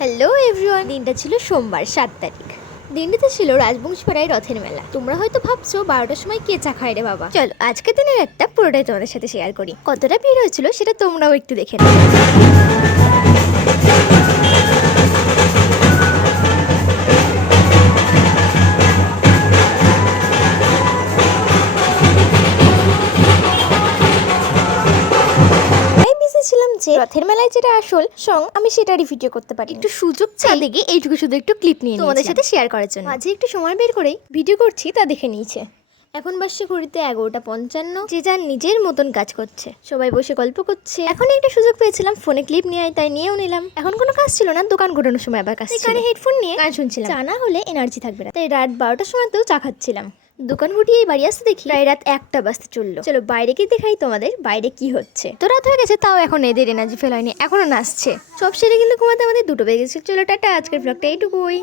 Hello everyone, দিনটা ছিল সোমবার 7 তারিখ। দিনটিতে ছিল রাজবংশপাড়ায় রথের মেলা। তোমরা হয়তো ভাবছো 12টার সময় কে চা খায় রে বাবা। চলো আজকে দিনের একটা পুরোটাই তোমাদের সাথে শেয়ার করি। কতটা ভিড় হয়েছিল সেটা তোমরাও একটু দেখে নাও। ছিলাম যে রথের মেলায় যেটা আসল সং আমি সেটারই ভিডিও করতে পারি। একটু সুযোগ ছাদে গিয়ে এইটুকু শুধু একটু ক্লিপ নিয়ে তোমাদের সাথে শেয়ার করার জন্য মাঝে একটু সময় বের করেই ভিডিও করছি তা দেখে নিয়েছে। এখন বাসছে ঘড়িতে 11:55। যে যার নিজের মতন কাজ করছে, সবাই বসে গল্প করছে। এখন একটা সুযোগ পেয়েছিলাম ফোনে ক্লিপ নিয়ে, তাই নিয়েও নিলাম। এখন কোনো কাজ ছিল না, দোকান ঘোরানোর সময় আবার কাজ। কানে হেডফোন নিয়ে গান শুনছিলাম। চা না হলে এনার্জি থাকবে না, তাই রাত 12টার সময়তেও চা খাচ্ছিলাম। দোকান ঘুটিয়ে বাড়ি আসতে দেখি প্রায় রাত 1টা বাজতে চললো। চলো বাইরে গিয়ে দেখাই তোমাদের বাইরে কি হচ্ছে। তো রাত হয়ে গেছে, তাও এখন এদের এনার্জি ফেল হয়নি, এখনো নাচছে। সব সেরে কিন্তু ঘুমাতে আমাদের 2টো বেজে গেছে। চলো টাটা, আজকের ব্লগটা এইটুকুই।